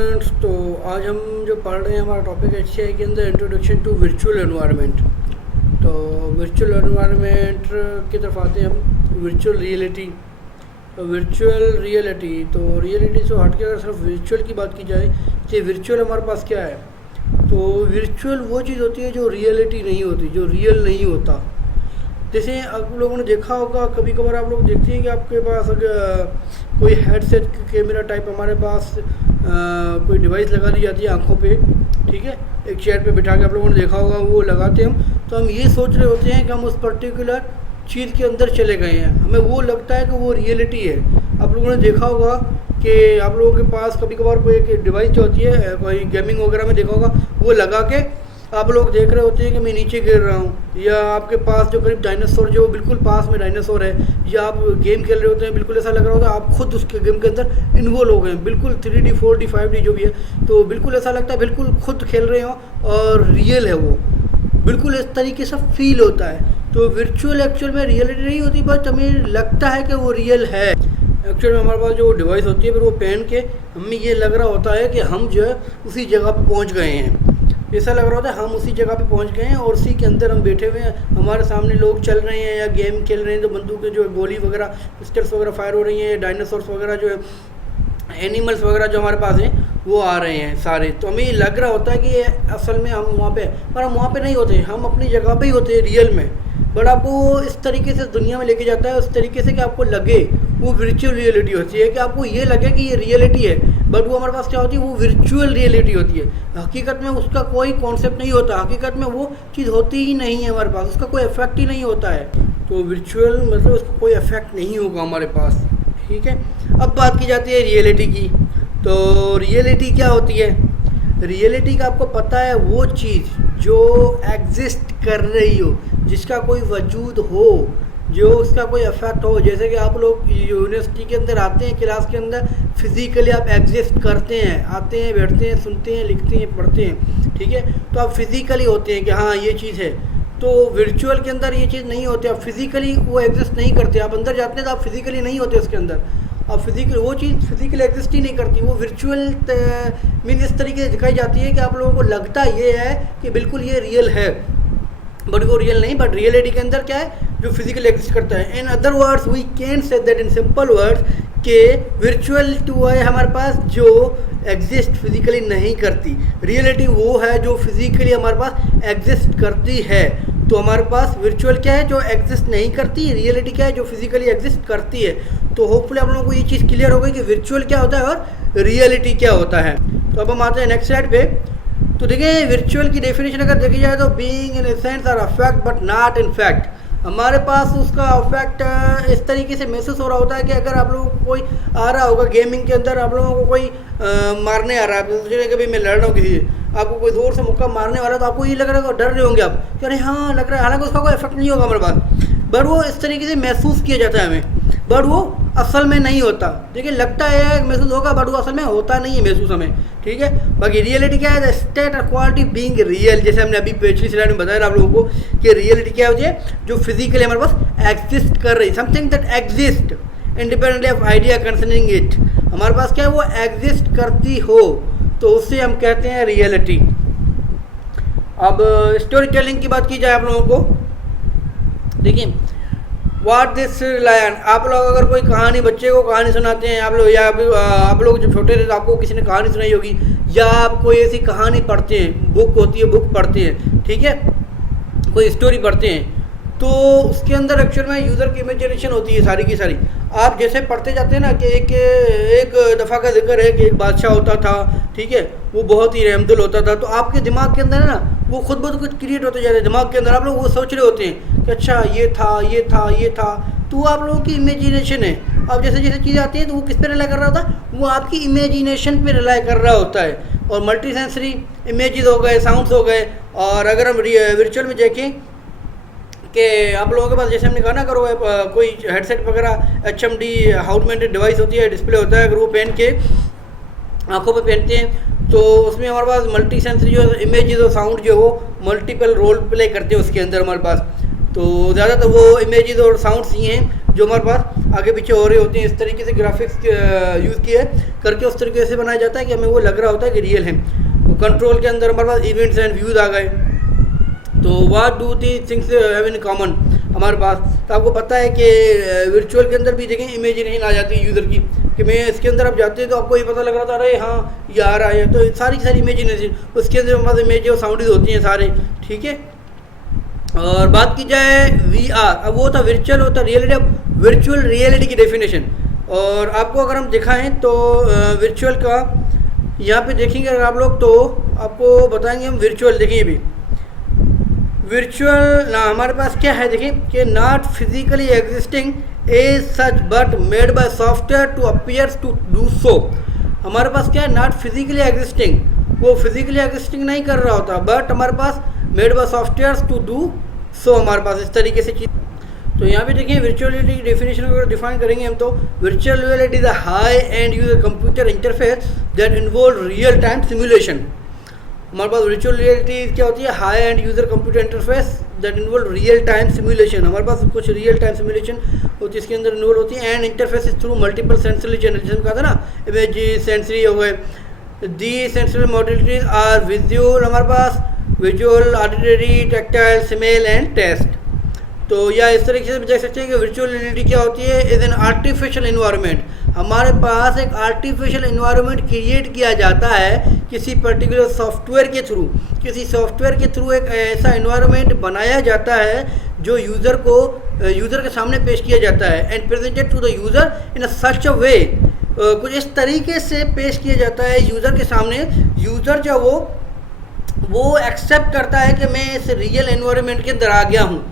तो आज हम जो पढ़ रहे हैं हमारा टॉपिक HCI के अंदर इंट्रोडक्शन टू वर्चुअल एनवायरनमेंट। तो वर्चुअल एनवायरनमेंट की तरफ आते हैं हम। वर्चुअल रियलिटी, तो रियलिटी से हट के अगर सिर्फ वर्चुअल की बात की जाए कि वर्चुअल हमारे पास क्या है, तो वर्चुअल वो चीज़ होती है जो रियलिटी नहीं होती, जो रियल नहीं होता। जैसे आप लोगों ने देखा होगा, कभी कभार आप लोग देखते हैं कि आपके पास अगर कोई हेडसेट कैमरा टाइप हमारे पास कोई डिवाइस लगा दी जाती है आँखों पे, ठीक है, एक चेयर पे बिठा के आप लोगों ने देखा होगा, वो लगाते हम तो हम ये सोच रहे होते हैं कि हम उस पर्टिकुलर चीज़ के अंदर चले गए हैं, हमें वो लगता है कि वो रियलिटी है। आप लोगों ने देखा होगा कि आप लोगों के पास कभी कभार कोई एक डिवाइस जो होती है, कोई गेमिंग वगैरह में देखा होगा, वो लगा के आप लोग देख रहे होते हैं कि मैं नीचे गिर रहा हूँ, या आपके पास जो करीब डायनासोर जो बिल्कुल पास में डायनासोर है, या आप गेम खेल रहे होते हैं, बिल्कुल ऐसा लग रहा होता है आप खुद उसके गेम के अंदर इन्वॉल्व हो गए हैं, बिल्कुल 3D 4D 5D जो भी है, तो बिल्कुल ऐसा लगता है बिल्कुल खुद खेल रहे हो और रियल है वो, बिल्कुल इस तरीके से फील होता है। तो वर्चुअल एक्चुअल में रियलिटी नहीं होती, बट हमें लगता है कि वो रियल है। एक्चुअल में हमारे पास जो डिवाइस होती है फिर वो पहन के हमें ये लग रहा होता है कि हम जो है उसी जगह पे पहुंच गए हैं, ऐसा लग रहा होता है हम उसी जगह पे पहुंच गए हैं और उसी के अंदर हम बैठे हुए हैं, हमारे सामने लोग चल रहे हैं या गेम खेल रहे हैं, तो बंदूकें जो है गोली वगैरह पिस्टल्स वगैरह फायर हो रही हैं, डायनासोर्स वगैरह जो है एनिमल्स वगैरह जो हमारे पास हैं वो आ रहे हैं सारे। तो हमें ये लग रहा होता है कि ये असल में हम वहाँ पे, पर हम वहाँ पे नहीं होते, हम अपनी जगह पे ही होते हैं रियल में। बट आपको इस तरीके से दुनिया में लेके जाता है, उस तरीके से कि आपको लगे वो वर्चुअल रियलिटी होती है, कि आपको ये लगे कि ये रियलिटी है, बट वो हमारे पास क्या होती है, वो वर्चुअल रियलिटी होती है। हकीकत में उसका कोई कॉन्सेप्ट नहीं होता, हकीकत में वो चीज़ होती ही नहीं है हमारे पास, उसका कोई इफेक्ट ही नहीं होता है। तो वर्चुअल मतलब उसका कोई इफेक्ट नहीं होगा हमारे पास, ठीक है। अब बात की जाती है रियलिटी की। तो रियलिटी क्या होती है? रियलिटी का आपको पता है वो चीज़ जो एग्जिस्ट कर रही हो, जिसका कोई वजूद हो, जो उसका कोई इफेक्ट हो। जैसे कि आप लोग यूनिवर्सिटी के अंदर आते हैं, क्लास के अंदर फिजिकली आप एग्जिस्ट करते हैं, आते हैं, बैठते हैं, सुनते हैं, लिखते हैं, पढ़ते हैं, ठीक है, तो आप फिजिकली होते हैं कि हाँ ये चीज़ है। तो वर्चुअल के अंदर ये चीज़ नहीं होती, आप फिजिकली वो एग्जिस्ट नहीं करते, आप अंदर जाते हैं तो आप फिजिकली नहीं होते उसके अंदर, आप फिजिकल वो चीज़ फिजिकली एग्जिस्ट ही नहीं करती। वो वर्चुअल मीन इस तरीके से दिखाई जाती है कि आप लोगों को लगता ये है कि बिल्कुल ये रियल है, बट वो रियल नहीं। बट रियलिटी के अंदर क्या है, जो फिजिकली एग्जिस्ट करता है। In other words we can say that in simple words के वर्चुअल टू है हमारे पास जो एग्जिस्ट फिजिकली नहीं करती, रियलिटी वो है जो फिजिकली हमारे पास एग्जिस्ट करती है। तो हमारे पास वर्चुअल क्या है, जो एग्जिस्ट नहीं करती, रियलिटी क्या है, जो फिजिकली एग्जिस्ट करती है। तो होपफुली आप लोगों को ये चीज़ क्लियर हो गई कि वर्चुअल क्या होता है और रियलिटी क्या होता है। तो अब हम आते हैं नेक्स्ट स्लाइड पे। तो देखिए वर्चुअल की डेफिनेशन अगर देखी जाए तो बीइंग इन सेंस और affect but not in fact, हमारे पास उसका अफेक्ट इस तरीके से महसूस हो रहा होता है कि अगर आप लोगों को कोई आ रहा होगा गेमिंग के अंदर, आप लोगों को कोई मारने आ रहा है, सोच रहे कभी मैं लड़ रहा हूँ किसी, आपको कोई जोर से मुक्का मारने वाला, तो आपको ये लग रहा है, डर रहे होंगे आप कि अरे हाँ लग रहा है, हालांकि उसका कोई इफेक्ट नहीं होगा हमारे पास, बट वो इस तरीके से महसूस किया जाता है हमें, बट वो असल में नहीं होता। देखिए लगता है महसूस होगा, बट वो असल में होता नहीं है महसूस हमें, ठीक है। बाकी रियलिटी क्या है, द स्टेट और क्वालिटी बीइंग रियल, जैसे हमने अभी पिछली स्लाइड में बताया आप लोगों को कि रियलिटी क्या होती है, जो फिजिकली हमारे पास एग्जिस्ट कर रही है, something that exist independently of idea concerning it, हमारे पास क्या है वो एग्जिस्ट करती हो, तो उससे हम कहते हैं रियलिटी। अब स्टोरी टेलिंग की बात की जाए आप लोगों को, देखिए व्हाट दिस लायन, आप लोग अगर कोई कहानी बच्चे को कहानी सुनाते हैं आप लोग, या आप लोग जब छोटे थे तो आपको किसी ने कहानी सुनाई होगी, या आप कोई ऐसी कहानी पढ़ते हैं, बुक होती है, बुक पढ़ते हैं, ठीक है, कोई स्टोरी पढ़ते हैं, तो उसके अंदर एक्चुअल में यूज़र की इमेजिनेशन होती है सारी की सारी। आप जैसे पढ़ते जाते हैं ना कि एक दफ़ा का जिक्र है कि एक बादशाह होता था, ठीक है, वो बहुत ही रहमदिल होता था, तो आपके दिमाग के अंदर है ना वो खुद ब खुद क्रिएट होते जा रहे हैं दिमाग के अंदर, आप लोग वो सोच रहे होते हैं कि अच्छा ये था ये था ये था, तो वो आप लोगों की इमेजिनेशन है। अब जैसे जैसे चीज़ें आती हैं तो वो किस पर रिलाई कर रहा होता, वो आपकी इमेजिनेशन पे रिलाई कर रहा होता है। और मल्टी सेंसरी इमेजेस हो गए, साउंड्स हो गए, और अगर हम वर्चुअल में देखें कि आप लोगों के पास जैसे हमने कहा ना, अगर कोई हेडसेट वगैरह HMD हाउसमेंटेड डिवाइस होती है, डिस्प्ले होता है, अगर वो पहन के आंखों पे पहनते हैं तो उसमें हमारे पास मल्टी सेंसरी जो इमेजेस और साउंड जो वो मल्टीपल रोल प्ले करते हैं उसके अंदर हमारे पास। तो ज़्यादातर वो इमेजेस और साउंड्स ही हैं जो हमारे पास आगे पीछे हो रहे होते हैं, इस तरीके से ग्राफिक्स यूज़ किए करके उस तरीके से बनाया जाता है कि हमें वो लग रहा होता है कि रियल है। तो कंट्रोल के अंदर हमारे पास इवेंट्स एंड व्यूज़ आ गए। तो what do the things have in common हमारे पास, तो आपको पता है कि वर्चुअल के अंदर भी देखें इमेजिनेशन आ जाती है यूज़र की, कि मैं इसके अंदर आप जाते हैं तो आपको ये पता लग रहा था अरे हाँ ये आ रहा है, तो सारी की सारी इमेजिनेशन उसके अंदर हमारे पास इमेज और साउंड होती हैं सारे, ठीक है। और बात की जाए VR, अब वो था वर्चुअल, होता रियलिटी। अब वर्चुअल रियलिटी की डेफिनेशन और आपको अगर हम दिखाएं तो वर्चुअल का यहाँ पे देखेंगे अगर आप लोग तो आपको बताएंगे हम वर्चुअल। देखिए भी वर्चुअल ना हमारे पास क्या है, देखिए कि not physically existing as such but made by software to appears to do so. हमारे पास क्या है, नॉट फिजिकली एग्जिस्टिंग, वो फिजिकली एग्जिस्टिंग नहीं कर रहा होता बट हमारे पास made by software to do so, हमारे पास इस तरीके से चीज। तो यहाँ पे देखिए वर्चुअलिटी की डेफिनेशन अगर डिफाइन करेंगे हम तो virtual reality is a high and user computer interface that involve real time simulation. हमारे पास वर्चुअल रियलिटी क्या होती है, high and user computer interface that involve real time simulation. हमारे पास कुछ रियल टाइम सिमुलेशन होती है इसके अंदर इन्वॉल्व होती है। And interface is through multiple sensory channel, जिसमें कहा था ना इमेज सेंसरी हो गए। The sensory modalities are visual, हमारे पास visual, auditory, tactile, smell and taste. तो या इस तरीके से भी देख सकते हैं कि वर्चुअल रियलिटी क्या होती है, इज एन आर्टिफिशियल इन्वायरमेंट। हमारे पास एक आर्टिफिशियल इन्वायरमेंट क्रिएट किया जाता है किसी पर्टिकुलर सॉफ्टवेयर के थ्रू, किसी सॉफ्टवेयर के थ्रू एक ऐसा इन्वायरमेंट बनाया जाता है जो यूज़र के सामने पेश किया जाता है and presented to the user in a such a way, कुछ इस तरीके से पेश किया जाता है यूज़र के सामने। यूज़र जो वो एक्सेप्ट करता है कि मैं इस रियल एनवायरनमेंट के अंदर आ गया हूँ।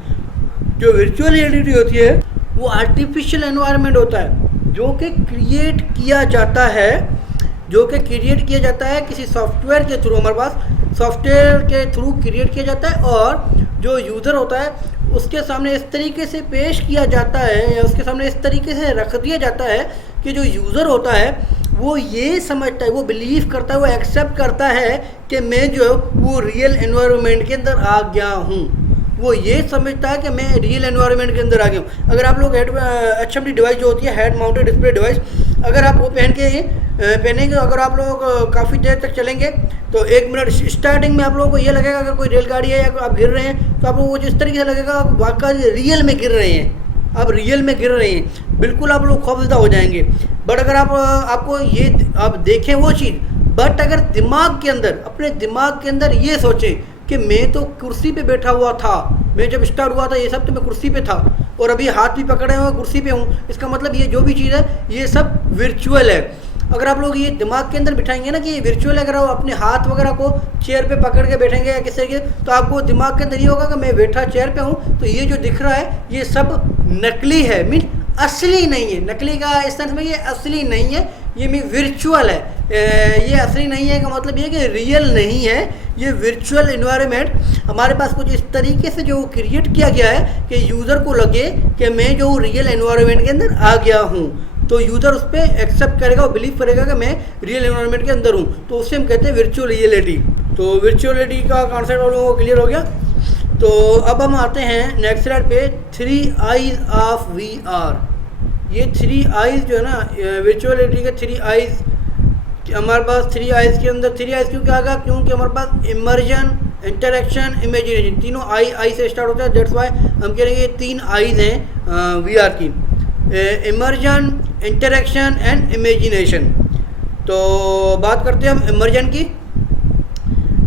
जो वर्चुअल रियलिटी होती है वो आर्टिफिशियल एनवायरनमेंट होता है जो कि क्रिएट किया जाता है किसी सॉफ्टवेयर के थ्रू। हमारे पास सॉफ्टवेयर के थ्रू क्रिएट किया जाता है और जो यूज़र होता है उसके सामने इस तरीके से पेश किया जाता है या उसके सामने इस तरीके से रख दिया जाता है कि जो यूज़र होता है वो ये समझता है, वो बिलीव करता है, वो एक्सेप्ट करता है कि मैं जो वो रियल एनवायरनमेंट के अंदर आ गया हूँ। वो ये समझता है कि मैं रियल एनवायरनमेंट के अंदर आ गया हूँ। अगर आप लोग HMD डिवाइस जो होती है, हेड माउंटेड डिस्प्ले डिवाइस, अगर आप वो पहनेंगे अगर आप लोग काफ़ी देर तक चलेंगे तो 1 मिनट स्टार्टिंग में आप लोगों को ये लगेगा अगर कोई रेलगाड़ी है या आप गिर रहे हैं तो आपको वो जिस तरीके से लगेगा वाकई रियल में गिर रहे हैं, आप रियल में गिर रहे हैं, बिल्कुल आप लोग खौफजदा हो जाएंगे। बट अगर आपको ये आप देखें वो चीज़, बट अगर दिमाग के अंदर, अपने दिमाग के अंदर ये सोचें कि मैं तो कुर्सी पे बैठा हुआ था, मैं जब स्टार्ट हुआ था ये सब तो मैं कुर्सी पे था और अभी हाथ भी पकड़े हुए कुर्सी पे हूँ, इसका मतलब ये जो भी चीज़ है ये सब वर्चुअल है। अगर आप लोग ये दिमाग के अंदर बिठाएंगे ना कि ये वर्चुअल है, अगर आप अपने हाथ वगैरह को चेयर पे पकड़ के बैठेंगे या किस तरीके, तो आपको दिमाग के अंदर ये होगा कि मैं बैठा चेयर पे हूँ तो ये जो दिख रहा है ये सब नकली है, मीन असली नहीं है। नकली का इस सेंस में ये असली नहीं है, ये मीन वर्चुअल है। ये असली नहीं है का मतलब ये कि रियल नहीं है, ये वर्चुअल इन्वायरमेंट हमारे पास कुछ इस तरीके से जो क्रिएट किया गया है कि यूज़र को लगे कि मैं जो रियल एनवायरनमेंट के अंदर आ गया हूँ, तो यूज़र उस पर एक्सेप्ट करेगा और बिलीव करेगा कि मैं रियल एनवायरनमेंट के अंदर हूँ, तो उससे हम कहते हैं वर्चुअल रियलिटी। तो वर्चुअल रियलिटी का कॉन्सेप्ट आप लोगों को क्लियर हो गया। तो अब हम आते हैं नेक्स्ट स्लाइड पे, 3 आइज ऑफ VR। ये 3 आइज जो है ना वर्चुअल रियलिटी के 3 आइज, हमारे पास 3 आइज के अंदर 3 आइज क्यों क्या आ गया, क्योंकि हमारे पास इमर्जन, इंटरेक्शन, इमेजिनेशन, तीनों आई से स्टार्ट होता है। दैट्स वाई हम कह रहे हैं ये 3 आइज हैं VR की, इमर्जन, इंटरेक्शन एंड इमेजिनेशन। तो बात करते हैं हम इमर्जन की।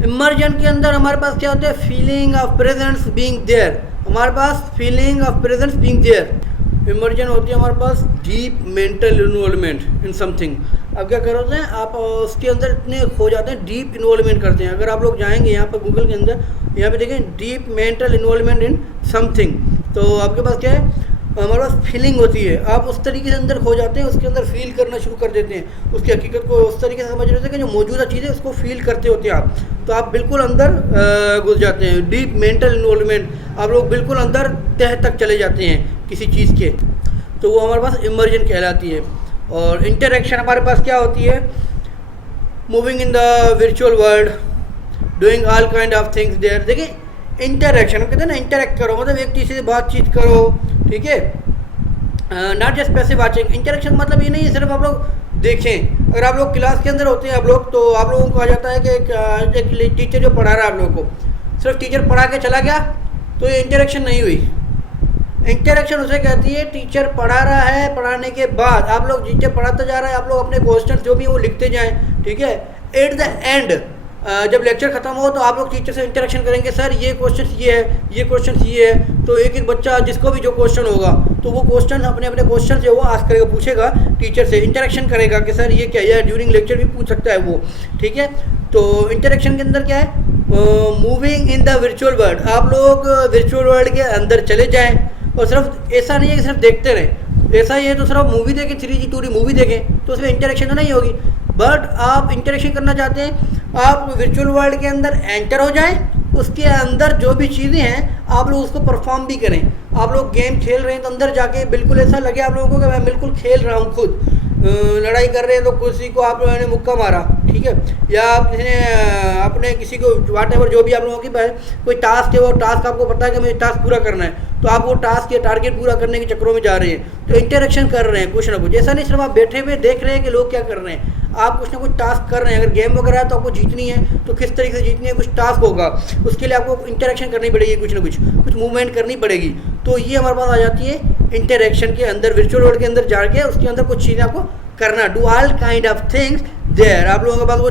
इमर्जन के अंदर हमारे पास क्या होता है, feeling of presence being there. हमारे पास feeling of presence being there. Immersion होती है हमारे पास deep mental involvement in something. अब क्या करते हैं आप उसके अंदर इतने खो जाते हैं, डीप इन्वॉल्वमेंट करते हैं। अगर आप लोग जाएंगे यहाँ पर गूगल के अंदर, यहाँ पे देखें deep mental involvement in something, तो आपके पास क्या है, हमारे पास फीलिंग होती है, आप उस तरीके से अंदर खो जाते हैं, उसके अंदर फील करना शुरू कर देते हैं, उसकी हकीकत को उस तरीके से समझ लेते हैं कि जो मौजूदा चीज़ है उसको फील करते होते हैं आप, तो आप बिल्कुल अंदर घुस जाते हैं। डीप मेंटल इन्वॉल्वमेंट, आप लोग बिल्कुल अंदर तह तक चले जाते हैं किसी चीज़ के, तो वो हमारे पास इमर्जन कहलाती है। और इंटरेक्शन हमारे पास क्या होती है, moving in the virtual world, doing all kind of things there. देखिए इंटरेक्शन हम कहते हैं ना, इंटरेक्ट करो मतलब एक चीज़ से बातचीत करो, ठीक है। Not just passive watching. Interaction मतलब ये नहीं है सिर्फ आप लोग देखें। अगर आप लोग क्लास के अंदर होते हैं आप लोग, तो आप लोगों को कहा जाता है कि एक टीचर जो पढ़ा रहा है आप लोगों को, सिर्फ टीचर पढ़ा के चला गया तो ये इंटरेक्शन नहीं हुई। इंटरेक्शन उसे कहती है टीचर पढ़ा रहा है, पढ़ाने के बाद आप लोग टीचर पढ़ाता जा रहा है, आप लोग अपने क्वेश्चन जो भी वो लिखते जाएं, ठीक है। एट द एंड जब लेक्चर खत्म हो तो आप लोग टीचर से इंटरेक्शन करेंगे, सर ये क्वेश्चन ये है, ये क्वेश्चन ये है। तो एक एक बच्चा जिसको भी जो क्वेश्चन होगा तो वो क्वेश्चन अपने अपने क्वेश्चन जो वो आस्क करेगा, पूछेगा टीचर से, इंटरेक्शन करेगा कि सर ये क्या है, ड्यूरिंग लेक्चर भी पूछ सकता है वो, ठीक है। तो इंटरेक्शन के अंदर क्या है, moving in the virtual world. आप लोग वर्चुअल वर्ल्ड के अंदर चले जाएँ, और सिर्फ ऐसा नहीं है कि सिर्फ देखते रहें। ऐसा ही है तो सिर्फ मूवी देखें, 3G 2D मूवी देखें तो उसमें इंटरेक्शन तो नहीं होगी। बट आप इंटरेक्शन करना चाहते हैं, आप वर्चुअल वर्ल्ड के अंदर एंटर हो जाएं, उसके अंदर जो भी चीज़ें हैं आप लोग उसको परफॉर्म भी करें। आप लोग गेम खेल रहे हैं तो अंदर जाके बिल्कुल ऐसा लगे आप लोगों को कि मैं बिल्कुल खेल रहा हूँ खुद। लड़ाई कर रहे हैं तो किसी को आप लोगों ने मुक्का मारा, ठीक है, या आप किसी ने अपने किसी को वाट एवर जो भी आप लोगों की कोई टास्क है, वो टास्क आपको पता है कि मुझे टास्क पूरा करना है, तो आप वो टास्क या टारगेट पूरा करने के चक्करों में जा रहे हैं, तो इंटरेक्शन कर रहे हैं कुछ ना कुछ। ऐसा नहीं सिर्फ आप बैठे हुए देख रहे हैं कि लोग क्या कर रहे हैं, आप कुछ ना कुछ टास्क कर रहे हैं। अगर गेम वगैरह है तो आपको जीतनी है तो किस तरीके से जीतनी है, कुछ टास्क होगा, उसके लिए आपको इंटरेक्शन करनी पड़ेगी, कुछ ना कुछ मूवमेंट करनी पड़ेगी। तो ये हमारे पास आ जाती है इंटरेक्शन के अंदर, वर्चुअल वर्ल्ड के अंदर जाके उसके अंदर कुछ चीज़ें आपको करना, do all kind of things there. आप लोगों के पास वो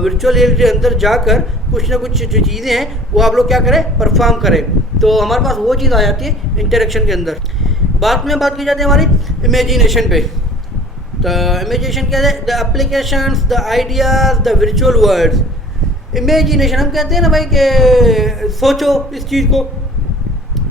वर्चुअल रियलिटी के अंदर जाकर कुछ ना कुछ जो चीज़ें हैं वो आप लोग क्या करें, परफॉर्म करें। तो हमारे पास वो चीज़ आ जाती है इंटरेक्शन के अंदर। बात की जाती है हमारी इमेजिनेशन पे। तो इमेजिनेशन क्या है, the applications, the ideas, the virtual words. Imagination हम कहते हैं ना भाई कि सोचो इस चीज़ को,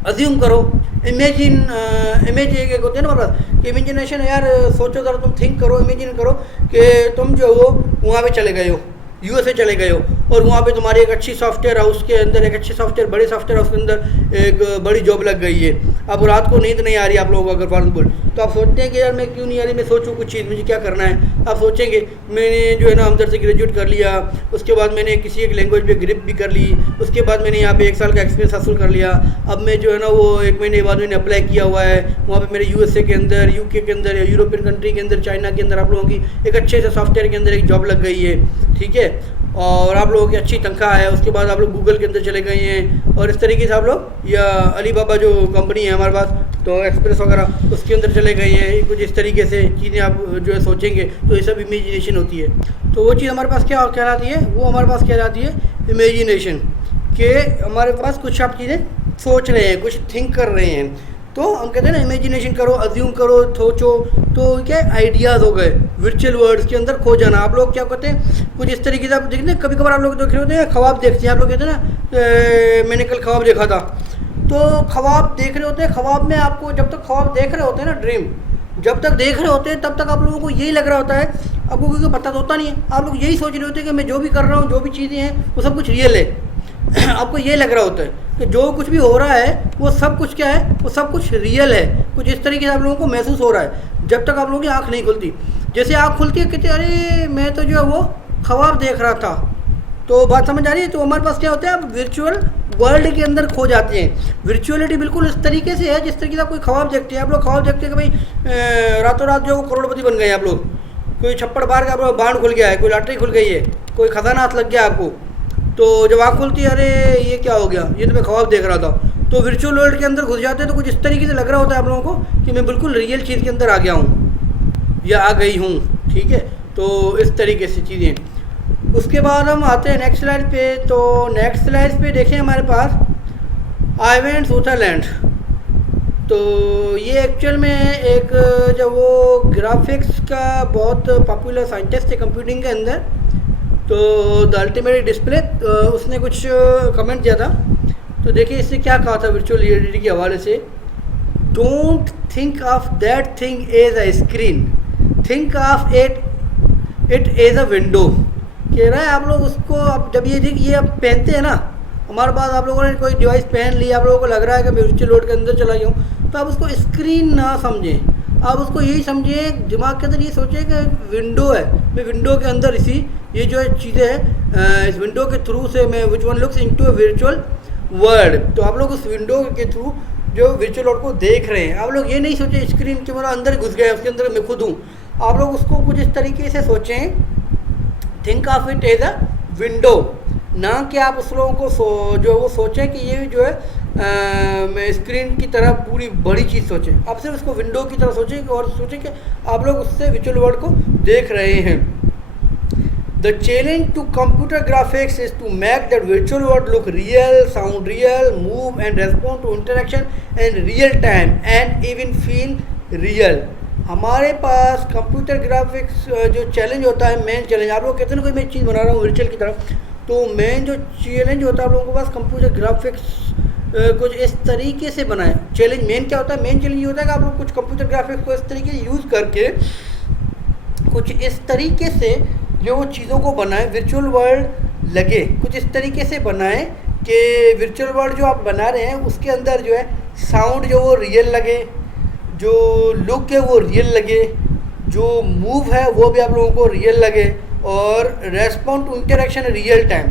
अज्यूम करो, इमेज एक होते हैं ना मतलब कि इमेजिनेशन, यार सोचो जरा, तुम थिंक करो, इमेजिन करो कि तुम जो हो वहाँ पे चले गए हो, USA चले गए हो, और वहाँ पे तुम्हारी एक अच्छी सॉफ्टवेयर हाउस के अंदर, एक अच्छी सॉफ्टवेयर, बड़ी सॉफ्टवेयर हाउस के अंदर एक बड़ी जॉब लग गई है। अब रात को नींद नहीं आ रही आप लोगों को, अगर फॉर एग्जाम्पल, तो आप सोचते हैं कि यार मैं क्यों नहीं आ रही, मैं सोचूं कुछ चीज़, मुझे क्या करना है। आप सोचेंगे मैंने जो है ना अंदर से ग्रेजुएट कर लिया, उसके बाद मैंने किसी एक लैंग्वेज पे ग्रिप भी कर ली, उसके बाद मैंने यहाँ पे 1 साल का एक्सपीरियंस हासिल कर लिया। अब मैं जो है ना वो 1 महीने बाद मैंने अप्लाई किया हुआ है वहाँ पे मेरे USA के अंदर, UK के अंदर, या यूरोपियन कंट्री के अंदर, चाइना के अंदर आप लोगों की एक अच्छे से सॉफ्टवेयर के अंदर एक जॉब लग गई है, ठीक है, और आप लोगों की अच्छी तनख्वाह है। उसके बाद आप लोग गूगल के अंदर चले गए हैं, और इस तरीके से आप लोग, या अलीबाबा जो कंपनी है हमारे पास, तो एक्सप्रेस वगैरह, उसके अंदर चले गए हैं। कुछ इस तरीके से चीज़ें आप जो है सोचेंगे, तो ये सब इमेजिनेशन होती है। तो वो चीज़ हमारे पास क्या कहलाती है, वो हमारे पास कहलाती है इमेजिनेशन, कि हमारे पास कुछ आप चीज़ें सोच रहे हैं, कुछ थिंक कर रहे हैं, तो हम कहते हैं ना इमेजिनेशन करो, अज्यूम करो, सोचो। तो क्या आइडियाज़ हो गए, वर्चुअल वर्ड्स के अंदर खो जाना। आप लोग क्या कहते हैं, कुछ इस तरीके से आप देखते हैं, कभी कभार आप लोग देख रहे होते हैं, ख्वाब देखते हैं, आप लोग कहते हैं ना मैंने कल ख्वाब देखा था, तो ख्वाब देख रहे होते हैं। ख्वाब में आपको जब तक ख्वाब देख रहे होते हैं ना, ड्रीम जब तक देख रहे होते हैं तब तक आप लोगों को यही लग रहा होता है, आपको क्योंकि पता तो होता नहीं है, आप लोग यही सोच रहे होते हैं कि मैं जो भी कर रहा हूँ, जो भी चीज़ें हैं वो सब कुछ रियल है। आपको ये लग रहा होता है कि जो कुछ भी हो रहा है वो सब कुछ क्या है, वो सब कुछ रियल है। कुछ इस तरीके से आप लोगों को महसूस हो रहा है जब तक आप लोगों की आँख नहीं खुलती। जैसे आँख खुलती है, कहते अरे मैं तो जो है वो ख्वाब देख रहा था। तो बात समझ आ रही है। तो हमारे पास क्या होता है, आप वर्चुअल वर्ल्ड के अंदर खो जाते हैं। वर्चुअलिटी बिल्कुल इस तरीके से है जिस तरीके से आप कोई ख्वाब देखते हैं। आप लोग ख्वाब देखते हैं कि भाई रातों रात जो करोड़पति बन गए आप लोग, कोई छप्पड़ बार का आप बांड खुल गया है, कोई लॉटरी खुल गई है, कोई खजाना हाथ लग गया आपको, तो जब आँख खुलती है अरे ये क्या हो गया, ये तो मैं ख्वाब देख रहा था। तो वर्चुअल वर्ल्ड के अंदर घुस जाते हैं तो कुछ इस तरीके से लग रहा होता है आप लोगों को कि मैं बिल्कुल रियल चीज़ के अंदर आ गया हूँ या आ गई हूँ, ठीक है। तो इस तरीके से चीज़ें। उसके बाद हम आते हैं नेक्स्ट स्लाइड पे। तो नेक्स्ट स्लाइड पे देखें हमारे पास आई वेंट स्विट्ज़रलैंड। तो ये एक्चुअल में एक जब वो ग्राफिक्स का बहुत पॉपुलर साइंटिस्ट है कंप्यूटिंग के अंदर, तो द अल्टीमेट डिस्प्ले उसने कुछ कमेंट दिया था। तो देखिए इससे क्या कहा था वर्चुअल रियलिटी के हवाले से, don't think of that thing as a screen, think of it as a window. कह रहा है आप लोग उसको, आप जब ये आप पहनते हैं ना, हमारे पास आप लोगों ने कोई डिवाइस पहन लिया, आप लोगों को लग रहा है कि मैं वर्चुअल वर्ल्ड के अंदर चला गया हूँ, तो आप उसको स्क्रीन ना समझें, आप उसको यही समझें, दिमाग के अंदर ये सोचें कि विंडो है, मैं विंडो के अंदर इसी ये जो चीज़ें हैं इस विंडो के थ्रू से मैं which one looks into a virtual world. तो आप लोग उस विंडो के थ्रू जो वर्चुअल वर्ल्ड को देख रहे हैं। आप लोग ये नहीं सोचे स्क्रीन के मतलब अंदर घुस गए, उसके अंदर मैं खुद हूँ। आप लोग उसको कुछ इस तरीके से सोचें, think of it as a window, ना कि आप उस लोगों को जो वो सोचें कि ये जो है स्क्रीन की तरह पूरी बड़ी चीज़ सोचें। आप सिर्फ उसको विंडो की तरह सोचें और सोचें कि आप लोग उससे वर्चुअल वर्ल्ड को देख रहे हैं। The challenge to computer graphics is to make that virtual world look real, sound real, move and respond to interaction in real time and even feel real। हमारे पास कंप्यूटर ग्राफिक्स जो challenge होता है, main challenge, आप लोग कहते हैं ना कोई मैं चीज़ बना रहा हूँ वर्चुअल की तरफ, तो मेन जो चैलेंज होता है आप लोगों के पास कंप्यूटर ग्राफिक्स कुछ इस तरीके से बनाए। चैलेंज मेन क्या होता है? मेन चैलेंज ये होता है कि आप लोग कुछ कंप्यूटर ग्राफिक्स को इस तरीके से यूज़ करके कुछ इस तरीके से जो वो चीज़ों को बनाए वर्चुअल वर्ल्ड लगे, कुछ इस तरीके से बनाएं कि वर्चुअल वर्ल्ड जो आप बना रहे हैं उसके अंदर जो है साउंड जो वो रियल लगे, जो लुक है वो रियल लगे, जो मूव है वो भी आप लोगों को रियल लगे, और respond to interaction real time,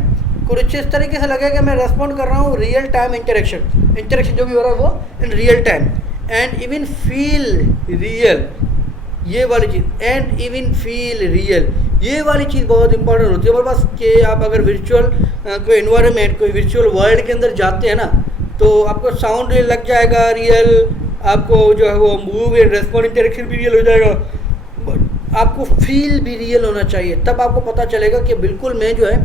कुछ इस तरीके से लगे कि मैं रेस्पॉन्ड कर रहा हूँ रियल टाइम इंटरेक्शन जो भी हो रहा है वो in real time, and even feel real, ये वाली चीज़, एंड इवन फील रियल, ये वाली चीज़ बहुत इंपॉर्टेंट होती है हमारे पास। कि आप अगर वर्चुअल कोई इन्वायरमेंट, कोई वर्चुअल वर्ल्ड के अंदर जाते हैं ना, तो आपको साउंड लग जाएगा रियल, आपको जो है वो मूव एंड रेस्पॉन्ड इंटरेक्शन भी रियल हो जाएगा, आपको फील भी रियल होना चाहिए, तब आपको पता चलेगा कि बिल्कुल मैं जो है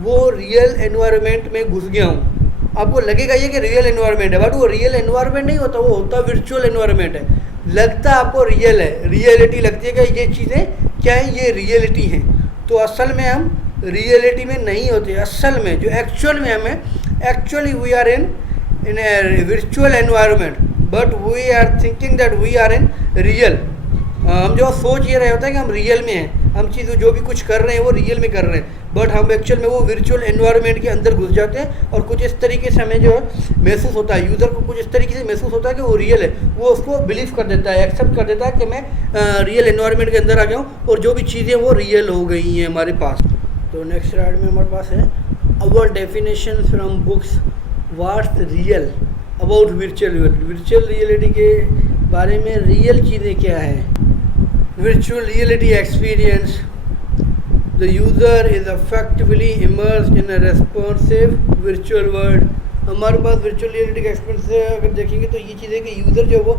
वो रियल एनवायरनमेंट में घुस गया हूँ। आपको लगेगा ये कि रियल एनवायरनमेंट है, बट वो रियल एनवायरनमेंट नहीं होता, वो होता वर्चुअल एनवायरनमेंट है। लगता आपको रियल है, रियलिटी लगती है कि ये चीज़ें क्या है, ये रियलिटी हैं, तो असल में हम रियलिटी में नहीं होते। असल में जो एक्चुअल में हमें, actually we are in a virtual environment, but we are thinking that we are in real. हम जो सोच ये रहे होते हैं कि हम रियल में हैं, हम चीज़ जो भी कुछ कर रहे हैं वो रियल में कर रहे हैं, बट हम एक्चुअल में वो वर्चुअल एनवायरनमेंट के अंदर घुस जाते हैं, और कुछ इस तरीके से हमें जो है महसूस होता है, यूज़र को कुछ इस तरीके से महसूस होता है कि वो रियल है, वो उसको बिलीव कर देता है, एक्सेप्ट कर देता है कि मैं रियल एनवायरनमेंट के अंदर आ गया हूँ और जो भी चीज़ें वो रियल हो गई हैं हमारे पास। तो नेक्स्ट स्लाइड में हमारे पास है our definition from books what's real about virtual world. Virtual reality के बारे में रियल चीज़ें क्या हैं। Virtual reality experience, the user is effectively immersed in a responsive virtual world। हमारे पास virtual reality का एक्सपीरियंस से अगर देखेंगे तो ये चीज़ है कि यूज़र जो वो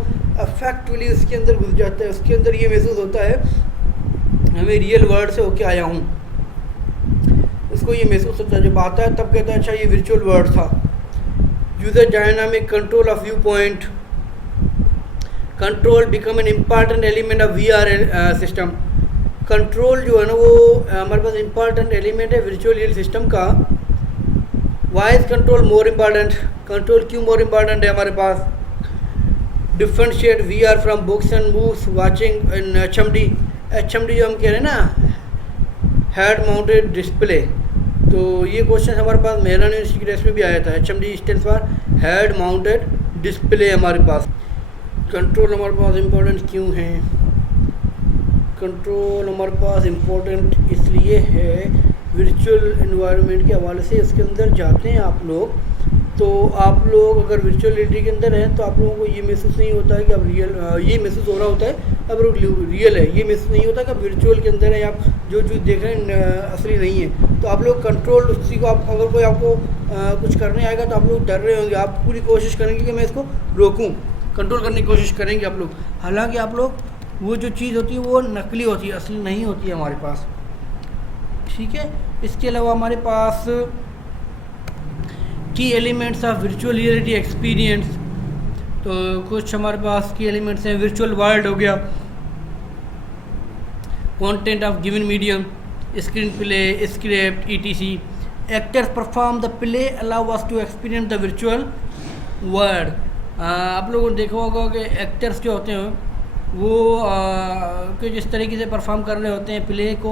effectively उसके अंदर घुस जाता है, उसके अंदर ये महसूस होता है हमें रियल वर्ल्ड से होके आया हूँ, उसको ये महसूस होता है, जब आता है तब कहता है अच्छा ये वर्चुअल वर्ल्ड था। User dynamic control of viewpoint, control become an important element of VR system. Control जो है ना वो हमारे पास इम्पॉर्टेंट एलिमेंट है वर्चुअल रियल सिस्टम का। Why is control more important? Control क्यों मोर इम्पॉर्टेंट है हमारे पास? Differentiate VR from books and movies watching in HMD। HMD जो हम कह रहे हैं ना, हेड माउंटेड डिस्प्ले, तो ये क्वेश्चन हमारे पास मेहरान यूनिवर्सिटी की टेस्ट में भी आया था। HMD stands for head mounted display हमारे पास। कंट्रोल हमारे पास इम्पोर्टेंट क्यों है? कंट्रोल हमारे पास इम्पोर्टेंट इसलिए है वर्चुअल एनवायरनमेंट के हवाले से। इसके अंदर जाते हैं आप लोग, तो आप लोग अगर वर्चुअल रियलिटी के अंदर हैं तो आप लोगों को ये महसूस नहीं होता है कि आप रियल, ये महसूस हो रहा होता है अब रियल है, ये महसूस नहीं होता कि आप वर्चुअल के अंदर है, आप जो चीज़ देख रहे हैं असली नहीं है। तो आप लोग कंट्रोल उसी को, आप अगर कोई आपको कुछ करने आएगा तो आप लोग डर रहे होंगे, आप पूरी कोशिश करेंगे कि मैं इसको रोकूँ, कंट्रोल करने की कोशिश करेंगे आप लोग। हालांकि आप लोग वो जो चीज़ होती है वो नकली होती है, असली नहीं होती है हमारे पास, ठीक है। इसके अलावा हमारे पास की elements of virtual reality experience, तो कुछ हमारे पास की एलिमेंट्स हैं। वर्चुअल वर्ल्ड हो गया, content of given medium, screen play, script, ETC। Actors perform the play allow us to experience the virtual world. आप लोगों ने देखा होगा कि एक्टर्स जो होते हैं वो कि जिस तरीके से परफॉर्म कर रहे होते हैं प्ले को,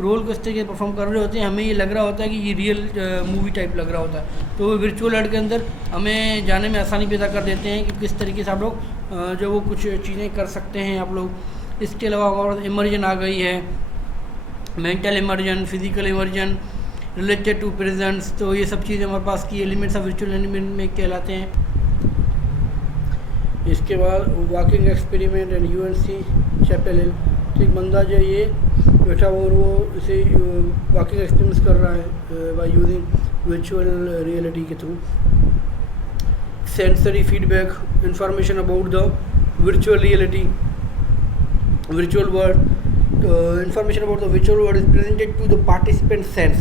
रोल को इस तरीके से परफॉर्म कर रहे होते हैं, हमें ये लग रहा होता है कि ये रियल मूवी टाइप लग रहा होता है। तो वर्चुअल वर्ल्ड के अंदर हमें जाने में आसानी पैदा कर देते हैं कि किस तरीके से आप लोग जो वो कुछ चीज़ें कर सकते हैं आप लोग। इसके अलावा हमारे इमर्जन आ गई है, mental immersion, physical immersion, related to presence. तो ये सब चीज़ें हमारे पास की एलिमेंट्स ऑफ वर्चुअल एलिमेंट में कहलाते हैं। इसके बाद walking experiment and UNC Chapel Hill. तो एक बंदा जो है ये बैठा हुआ और वो इसे वॉकिंग एक्सपेरिमेंट्स कर रहा है बाय यूजिंग वर्चुअल रियलिटी के through. Sensory feedback, information about the virtual reality, virtual world. Information about the virtual world is presented to the participant sense.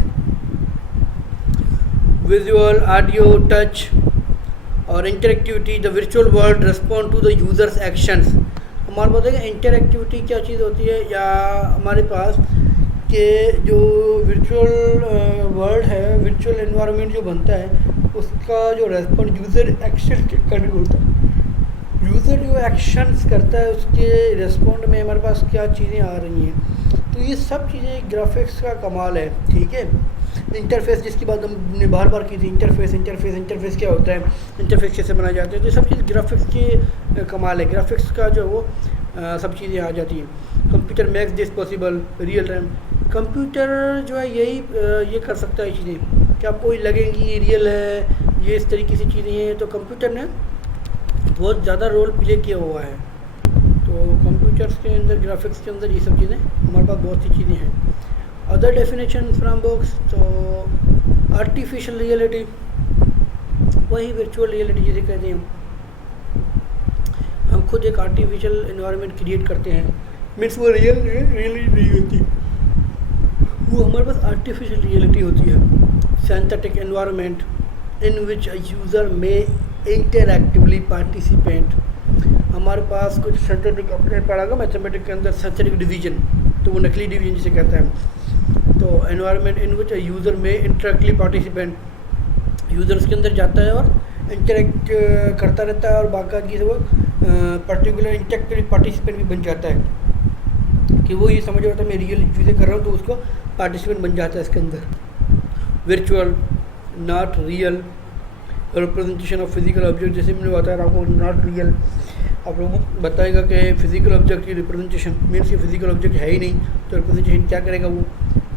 Visual, audio, touch or interactivity. The virtual world respond to the user's actions. हमारे पास है interactivity क्या चीज़ होती है, या हमारे पास के जो वर्चुअल वर्ल्ड है, वर्चुअल एनवायरनमेंट जो बनता है उसका जो रेस्पॉन्ड यूज़र एक्शन के अकॉर्डिंग होता है। यूज़र जो एक्शंस करता है उसके रेस्पॉन्ड में हमारे पास क्या चीज़ें आ रही हैं। तो ये सब चीज़ें ग्राफिक्स का कमाल है, ठीक है। इंटरफेस जिसकी बात हमने बार बार की थी, इंटरफेस क्या होता है, इंटरफेस कैसे बनाए जाते हैं, तो ये सब चीज़ ग्राफिक्स के कमाल है। ग्राफिक्स का जो वो सब चीज़ें आ जाती हैं। Computer makes this possible, real time. Computer जो है यही ये कर सकता है चीज़ें कि आपको लगेंगी रियल है, ये इस तरीके से चीज़ें हैं। तो कंप्यूटर ने बहुत ज़्यादा रोल प्ले किया हुआ है। तो कंप्यूटर्स के अंदर, ग्राफिक्स के अंदर ये सब चीज़ें हमारे पास बहुत सी चीज़ें हैं। अदर डेफिनेशन फ्रॉम बुक्स, तो आर्टिफिशियल रियलिटी वही वर्चुअल रियलिटी जिसे कहते हैं। हम खुद एक आर्टिफिशियल एनवायरनमेंट क्रिएट करते हैं, मीन्स वो रियली नहीं होती, वो हमारे पास आर्टिफिशियल रियलिटी होती है। Synthetic environment in which a user में इंटरएक्टिवली पार्टिसिपेंट। हमारे पास कुछ सिंथेटिक, अपने पढ़ा मैथमेटिक्स के अंदर सिंथेटिक डिवीजन, तो वो नकली डिवीजन जिसे कहते हैं। तो एनवायरनमेंट इन विच यूज़र में इंटरेक्टली पार्टिसिपेंट, यूज़र उसके अंदर जाता है और इंटरेक्ट करता रहता है और बाकायदगी से वो पर्टिकुलर इंटरेक्टली पार्टिसिपेंट भी बन जाता है कि वो ये समझ रहा था मैं रियल चीज़ें कर रहा हूँ, तो उसको पार्टिसिपेंट बन जाता है इसके अंदर। Virtual, not real representation of physical object, जैसे मैंने बताया आपको, नॉट रियल आप लोगों को बताएगा कि फिजिकल ऑब्जेक्ट की रिप्रेजेंटेशन मीन्स कि फिजिकल ऑब्जेक्ट है ही नहीं, तो रिप्रेजेंटेशन क्या करेगा वो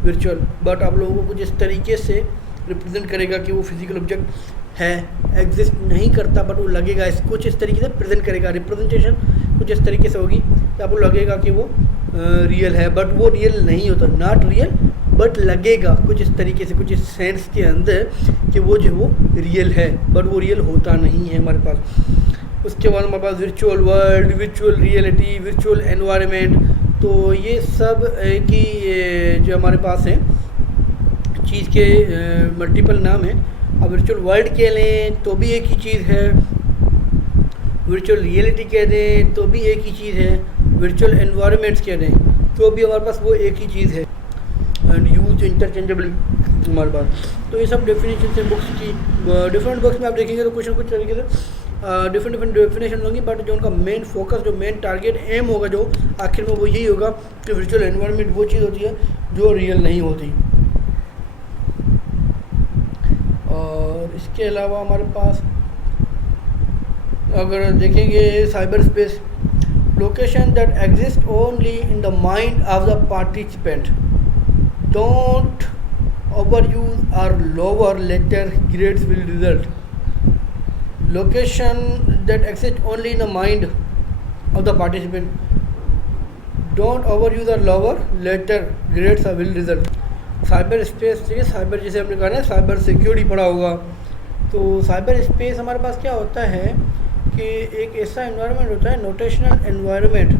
वर्चुअल। बट आप लोगों को कुछ इस तरीके से रिप्रेजेंट करेगा कि वो फिजिकल ऑब्जेक्ट है, एग्जिस्ट नहीं करता, बट वो लगेगा कुछ इस तरीके से प्रेजेंट करेगा। रिप्रेजेंटेशन कुछ इस तरीके से होगी कि आपको लगेगा कि वो रियल है, बट वो रियल नहीं होता। नॉट रियल बट लगेगा कुछ इस तरीके से, कुछ इस सेंस के अंदर कि वो जो वो रियल है, बट वो रियल होता नहीं है हमारे पास। उसके बाद हमारे पास virtual world, virtual reality, virtual environment, तो ये सब की जो हमारे पास है चीज़ के मल्टीपल नाम हैं। अब वर्चुअल वर्ल्ड कह लें तो भी एक ही चीज़ है, वर्चुअल रियलिटी कह दें तो भी एक ही चीज़ है, वर्चुअल एनवायरनमेंट्स कह दें तो भी हमारे पास वो एक ही चीज़ है, एंड यूज इंटरचेंजेबली हमारे पास। तो ये सब डेफिनेशन है बुक्स की। डिफरेंट बुक्स में आप देखेंगे तो कुछ ना कुछ तरीके से डिफरेंट डेफिनेशन होंगी, बट जो उनका मेन फोकस, जो मेन टारगेट एम होगा जो आखिर में, वो यही होगा कि वर्चुअल एनवायरनमेंट वो चीज़ होती है जो रियल नहीं होती। और इसके अलावा हमारे पास अगर देखेंगे cyber space, location that exist only in the mind of the participant, don't overuse or lower later grades will result. Location that exists only in the mind of the participant, don't overuse or lower later grades will result. Cyber space, ठीक है, cyber जैसे हमने कहा ना cyber security पढ़ा होगा, तो cyber space हमारे पास क्या होता है कि एक ऐसा एनवायरनमेंट होता है, नोटेशनल एनवायरनमेंट,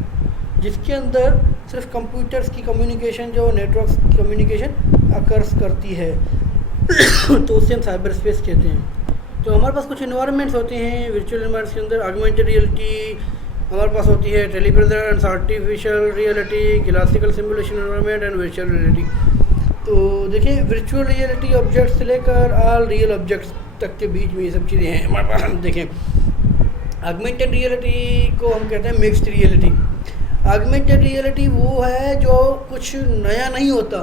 जिसके अंदर सिर्फ कंप्यूटर्स की कम्युनिकेशन, जो नेटवर्क कम्युनिकेशन अकर्स करती है तो उससे हम साइबर स्पेस कहते हैं। तो हमारे पास कुछ इन्वायरमेंट्स होते हैं वर्चुअल एनवायरनमेंट्स के अंदर। ऑगमेंटेड रियलिटी हमारे पास होती है, telepresence, artificial reality, classical simulation environment and virtual reality. तो देखिए वर्चुअल रियलिटी ऑब्जेक्ट से लेकर ऑल रियल ऑब्जेक्ट्स तक के बीच में ये सब चीज़ें हैं हमारे पास। देखें ऑगमेंटेड रियलिटी को हम कहते हैं मिक्स्ड रियलिटी। ऑगमेंटेड रियलिटी वो है जो कुछ नया नहीं होता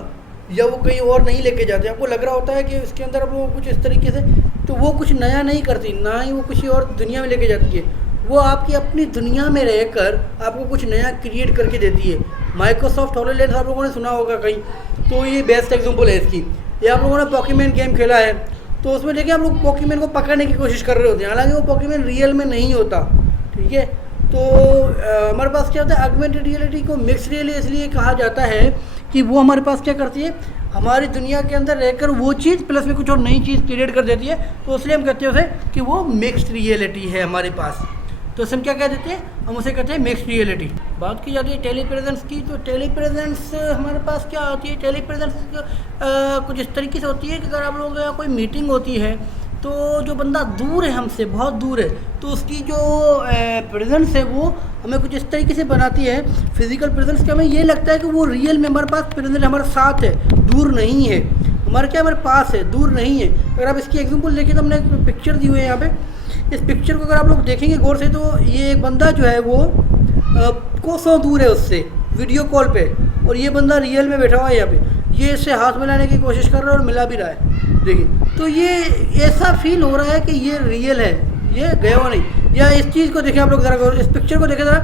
या वो कहीं और नहीं लेके जाते, आपको लग रहा होता है कि इसके अंदर वो कुछ इस तरीके से, तो वो कुछ नया नहीं करती, ना ही वो किसी और दुनिया में लेके जाती है, वो आपकी अपनी दुनिया में रहकर आपको कुछ नया क्रिएट करके देती है। माइक्रोसॉफ्ट हॉलोलेंस आप लोगों ने सुना होगा कहीं, तो ये बेस्ट एग्जांपल है इसकी। ये आप लोगों ने पॉकीमैन गेम खेला है, तो उसमें देखिए आप लोग पॉकीमैन को पकड़ने की कोशिश कर रहे होते हैं, हालांकि वो पॉकीमैन रियल में नहीं होता, ठीक है। तो हमारे पास क्या होता है, ऑगमेंटेड रियलिटी को मिक्स रियलिटी इसलिए कहा जाता है कि वो हमारे पास क्या करती है, हमारी दुनिया के अंदर रहकर वो चीज़ प्लस में कुछ और नई चीज़ क्रिएट कर देती है। तो इसलिए हम कहते हैं उसे कि वो मिक्स्ड रियलिटी है हमारे पास। तो हम क्या कह देते हैं, हम उसे कहते हैं मिक्स्ड रियलिटी। बात की जाती है टेलीप्रेजेंस की, तो टेलीप्रेजेंस हमारे पास क्या होती है, टेलीप्रेजेंस कुछ इस तरीके से होती है कि अगर आप लोगों का कोई मीटिंग होती है तो जो बंदा दूर है, हमसे बहुत दूर है, तो उसकी जो प्रेजेंस है वो हमें कुछ इस तरीके से बनाती है, फिजिकल प्रेजेंस, कि हमें ये लगता है कि वो रियल में हमारे पास प्रेजेंट हमारे साथ है, दूर नहीं है, हमारे क्या हमारे पास है, दूर नहीं है। अगर आप इसकी एग्जांपल देखिए तो हमने एक पिक्चर दी हुई है यहाँ पे। इस पिक्चर को अगर आप लोग देखेंगे गौर से तो ये एक बंदा जो है वो कोसों दूर है उससे वीडियो कॉल पे, और ये बंदा रियल में बैठा हुआ है यहाँ पे, ये इससे हाथ मिलाने की कोशिश कर रहा है और मिला भी रहा है। देखिए तो ये ऐसा फील हो रहा है कि ये रियल है, ये गया हुआ नहीं। या इस चीज़ को देखें आप लोग ज़रा, इस पिक्चर को देखें ज़रा,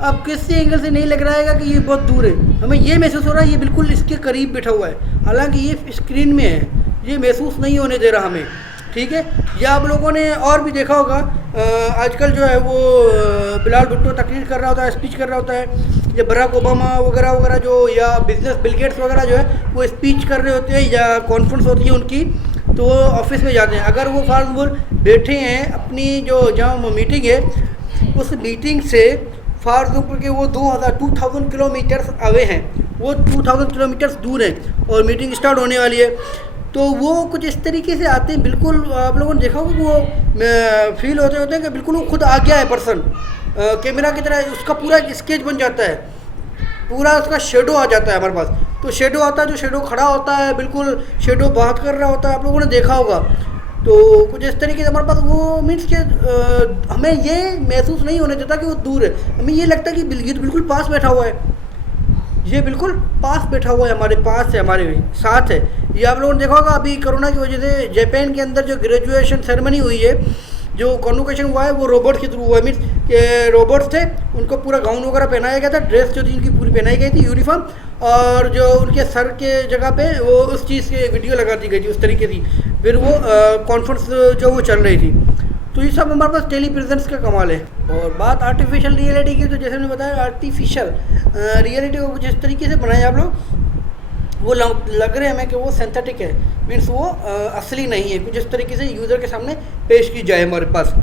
अब किसी एंगल से नहीं लग रहा है कि ये बहुत दूर है, हमें ये महसूस हो रहा है ये बिल्कुल इसके करीब बैठा हुआ है, हालांकि ये स्क्रीन में है, ये महसूस नहीं होने दे रहा हमें। ठीक है। या आप लोगों ने और भी देखा होगा, आजकल जो है वो बिलाल भुट्टो तकरीर कर रहा होता है, स्पीच कर रहा होता है, या बराक ओबामा वगैरह वगैरह जो, या बिजनेस बिल गेट्स वगैरह जो है वो स्पीच कर रहे होते हैं या कॉन्फ्रेंस होती है उनकी, तो वो ऑफिस में जाते हैं। अगर वो फॉर एग्जाम्पल बैठे हैं अपनी जो जहाँ मीटिंग है, उस मीटिंग से फॉर एग्जाम्पल के वो 2000 किलोमीटर्स अवे हैं, वो 2000 किलोमीटर्स दूर हैं और मीटिंग स्टार्ट होने वाली है, तो वो कुछ इस तरीके से आते हैं, बिल्कुल आप लोगों ने देखा होगा वो फील होते हैं कि बिल्कुल वो खुद आ गया है पर्सन, कैमरा की तरह उसका पूरा स्केच बन जाता है, पूरा उसका शेडो आ जाता है हमारे पास। तो शेडो आता है, जो शेडो खड़ा होता है, बिल्कुल शेडो बात कर रहा होता है, आप लोगों ने देखा होगा। तो कुछ इस तरीके से हमारे पास वो मीन्स के हमें ये महसूस नहीं होने देता कि वो दूर है, हमें ये लगता है कि ये तो बिल्कुल पास बैठा हुआ है, ये बिल्कुल पास बैठा हुआ है, हमारे पास है, हमारे साथ है। ये आप लोगों ने देखा होगा अभी कोरोना की वजह से जापान के अंदर जो ग्रेजुएशन सेरेमनी हुई है, जो कॉन्वोकेशन हुआ है वो रोबोट के थ्रू हुआ है, मीन्स के रोबोट्स थे, उनको पूरा गाउन वगैरह पहनाया गया था, ड्रेस जो थी उनकी पूरी पहनाई गई थी, यूनिफॉर्म, और जो उनके सर के जगह पे वो उस चीज़ की वीडियो लगा दी गई थी, उस तरीके थी, फिर वो कॉन्फ्रेंस जो वो चल रही थी। तो ये सब हमारे पास टेली प्रेजेंस का कमाल है। और बात आर्टिफिशियल रियलिटी की, तो जैसे मैंने बताया आर्टिफिशियल रियलिटी को जिस तरीके से बनाए आप लोग, वो लग रहे हमें कि वो सिंथेटिक है, मीन्स वो असली नहीं है, कुछ इस तरीके से यूज़र के सामने पेश की जाए हमारे पास,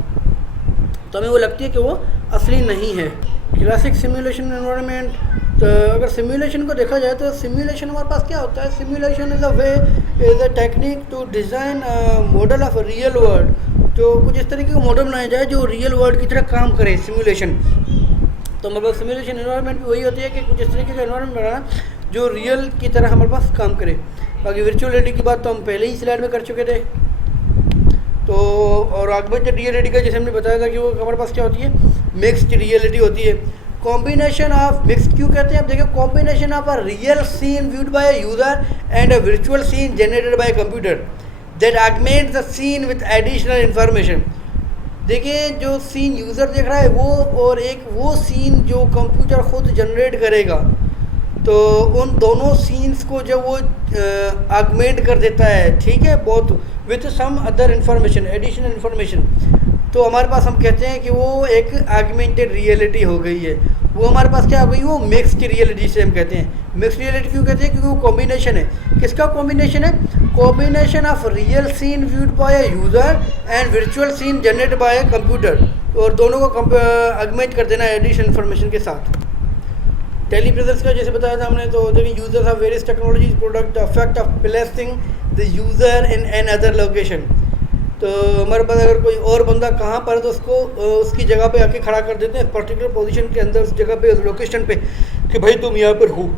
तो हमें वो लगती है कि वो असली नहीं है। क्लासिक सिमुलेशन एनवायरनमेंट, तो अगर सिमुलेशन को देखा जाए तो सिमुलेशन हमारे पास क्या होता है, simulation is a way, is a technique to design model of real world, जो कुछ इस तरीके का मॉडल बनाया जाए जो रियल वर्ल्ड की तरह काम करे, सिमुलेशन। तो हमारे पास सिमुलेशन एनवायरनमेंट भी वही होती है कि कुछ इस तरीके का एनवायरनमेंट बनाना जो रियल की तरह हमारे पास काम करे। बाकी वर्चुअल रियलिटी की बात तो हम पहले ही स्लाइड में कर चुके थे। तो और ऑगमेंटेड रियलिटी का जैसे हमने बताया था कि वो हमारे पास क्या होती है, मिक्स्ड रियलिटी होती है। कॉम्बिनेशन ऑफ मिक्स क्यों कहते हैं, आप देखिए, combination of a real scene viewed by a user and a virtual scene generated by computer that augment the scene with additional information. देखिए, जो सीन यूज़र देख रहा है वो, और एक वो सीन जो कंप्यूटर खुद जनरेट करेगा, तो उन दोनों सीन्स को जब वो ऑगमेंट कर देता है, ठीक है, बहुत with some other information, additional information, तो हमारे पास हम कहते हैं कि वो एक ऑगमेंटेड रियलिटी हो गई है। वो हमारे पास क्या हो गई, वो मिक्स्ड रियलिटी से हम कहते हैं। मिक्स्ड रियलिटी क्यों कहते हैं, क्योंकि वो कॉम्बिनेशन है, किसका कॉम्बिनेशन है, combination of real scene viewed by a user and virtual scene generated by a computer, और दोनों को ऑगमेंट कर देना एडिशनल इन्फॉर्मेशन के साथ। टेली प्रेजेंस का जैसे बताया था हमने, तो देखिए users of various technologies product effect of placing the user in an other location. तो हमारे पास अगर कोई और बंदा कहाँ पर है तो उसको उसकी जगह पे आके खड़ा कर देते हैं, पर्टिकुलर पोजीशन के अंदर, उस जगह पे, उस लोकेशन पे, कि भाई तुम यहाँ पर हो।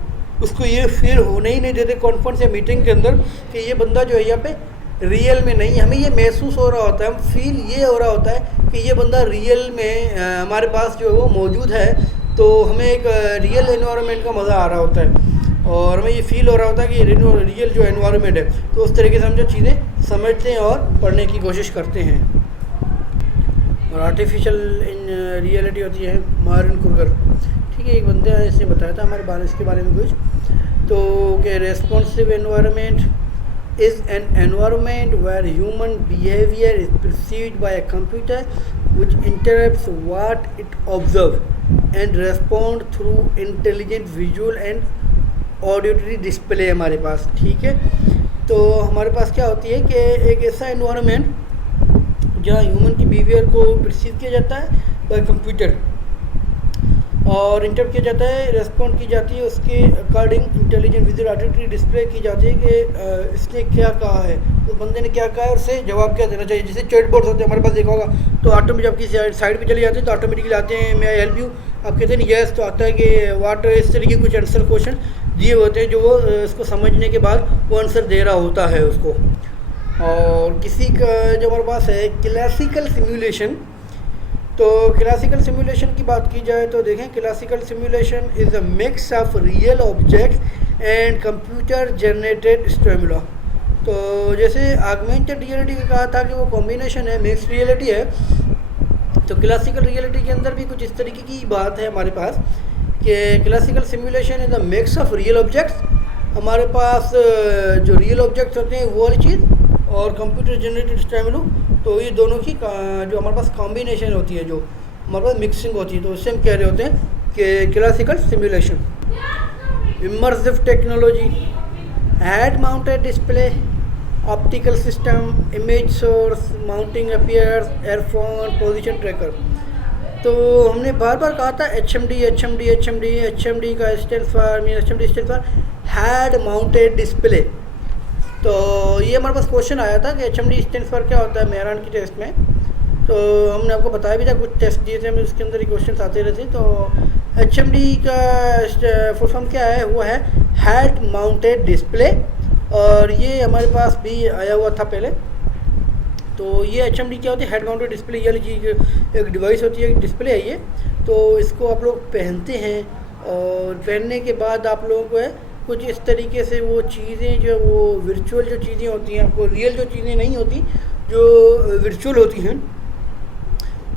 उसको ये फील होने ही नहीं देते कॉन्फ्रेंस या मीटिंग के अंदर कि ये बंदा जो है यहाँ पे रियल में नहीं, हमें ये महसूस हो रहा होता है, हम फील ये हो रहा होता है कि ये बंदा रियल में हमारे पास जो है वो मौजूद है, तो हमें एक रियल एनवायरनमेंट का मज़ा आ रहा होता है, और हमें ये फील हो रहा होता है कि रियल जो एनवायरनमेंट है, तो उस तरीके से हम जो चीज़ें समझते हैं और पढ़ने की कोशिश करते हैं। और आर्टिफिशियल इन रियलिटी होती है मार्टिन कुर्गर, ठीक है, एक बंदे हैं, इसने बताया था हमारे बारे इसके बारे में कुछ, तो कि responsive environment is an environment where human behaviour is perceived by a computer which interrupts what it observe and respond through intelligent visual and auditory display हमारे पास, ठीक है। तो हमारे पास क्या होती है कि एक ऐसा एनवायरनमेंट जहाँ ह्यूमन की बिहेवियर को परसीव किया जाता है बाय कंप्यूटर और इंटरप्ट किया जाता है, रेस्पॉन्ड की जाती है उसके according intelligent visual auditory display की जाती है कि इसने क्या कहा है, उस बंदे ने क्या कहा है और उसे जवाब क्या देना चाहिए। जैसे चैट बोर्ड्स होते हैं हमारे पास, देखा होगा, तो ऑटोमेटिक आपकी साइड पे चले जाते हैं तो ऑटोमेटिकली आते हैं मैं हेल्प यू, आप कहते हैं यस, तो आता है कि वाट, इस तरीके के कुछ आंसर क्वेश्चन दिए होते हैं जो वो इसको समझने के बाद वो आंसर दे रहा होता है उसको। और किसी का जो हमारे पास है क्लासिकल सिमुलेशन, तो क्लासिकल सिमुलेशन की बात की जाए तो देखें, classical simulation is a mix of real objects and computer generated stimula. तो जैसे ऑगमेंटेड रियलिटी का कहा था कि वो कॉम्बिनेशन है, मिक्स रियलिटी है, तो क्लासिकल रियलिटी के अंदर भी कुछ इस तरीके की बात है हमारे पास कि classical simulation is a mix of real objects, हमारे पास जो रियल ऑब्जेक्ट्स होते हैं वो वाली चीज़ और कंप्यूटर जनरेटेड स्टिमुला, तो ये दोनों की जो हमारे पास कॉम्बिनेशन होती है, जो हमारे पास मिक्सिंग होती है, तो उससे हम कह रहे होते हैं कि classical simulation. Immersive technology, head mounted display, optical system, image source, mounting appears, earphone, position tracker. तो हमने बार बार कहा था HMD का stand for head mounted display. तो ये हमारे पास क्वेश्चन आया था कि HMD स्टैंड फॉर क्या होता है मेहरान की टेस्ट में, तो हमने आपको बताया भी था, कुछ टेस्ट दिए थे हमें, उसके अंदर ही क्वेश्चन आते रहते। तो HMD का फुल फॉर्म क्या है, वो है हेड माउंटेड डिस्प्ले, और ये हमारे पास भी आया हुआ था पहले। तो ये HMD क्या होती है, हेड माउंटेड डिस्प्ले, ये चीज़ एक डिवाइस होती है, एक डिस्प्ले है ये। तो इसको आप लोग पहनते हैं और पहनने के बाद आप लोगों को है कुछ इस तरीके से वो चीज़ें जो वो वर्चुअल जो चीज़ें होती हैं, आपको रियल जो चीज़ें नहीं होती, जो वर्चुअल होती हैं,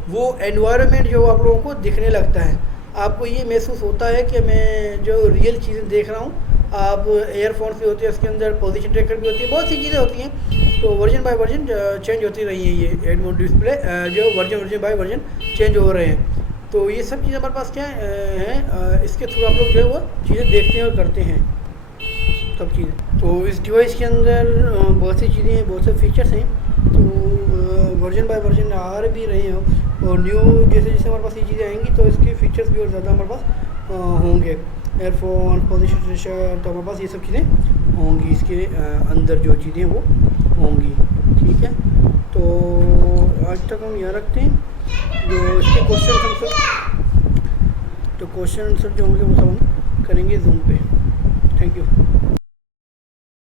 वो एनवायरनमेंट जो आप लोगों को दिखने लगता है। आपको ये महसूस होता है कि मैं जो रियल चीज़ें देख रहा हूँ। आप एयरफोन्स भी होते हैं, उसके अंदर पोजीशन ट्रैकर भी होती है, बहुत सी चीज़ें होती हैं। तो वर्जन बाय वर्जन चेंज होती रही है, ये हेड माउंटेड डिस्प्ले जो वर्जन बाय वर्जन चेंज हो रहे हैं। तो ये सब चीज़ें हमारे पास क्या हैं, इसके थ्रू आप लोग जो है वो चीज़ें देखते हैं और करते हैं सब चीज़ें। तो इस डिवाइस के अंदर बहुत सी चीज़ें हैं, बहुत से फीचर्स हैं, तो वर्जन बाय वर्जन आ भी रहे हैं और न्यू जैसे जैसे हमारे पास ये चीज़ें आएंगी तो इसके फीचर्स भी और ज़्यादा हमारे पास होंगे। एयरफोन, पोजीशन ट्रैकर, तो हमारे पास ये सब चीज़ें होंगी, इसके अंदर जो चीज़ें वो होंगी, ठीक है। तो आज तक हम यहाँ रखते हैं, जो इसके क्वेश्चन आंसर जो होंगे वो सब हम करेंगे जूम पे। Thank you.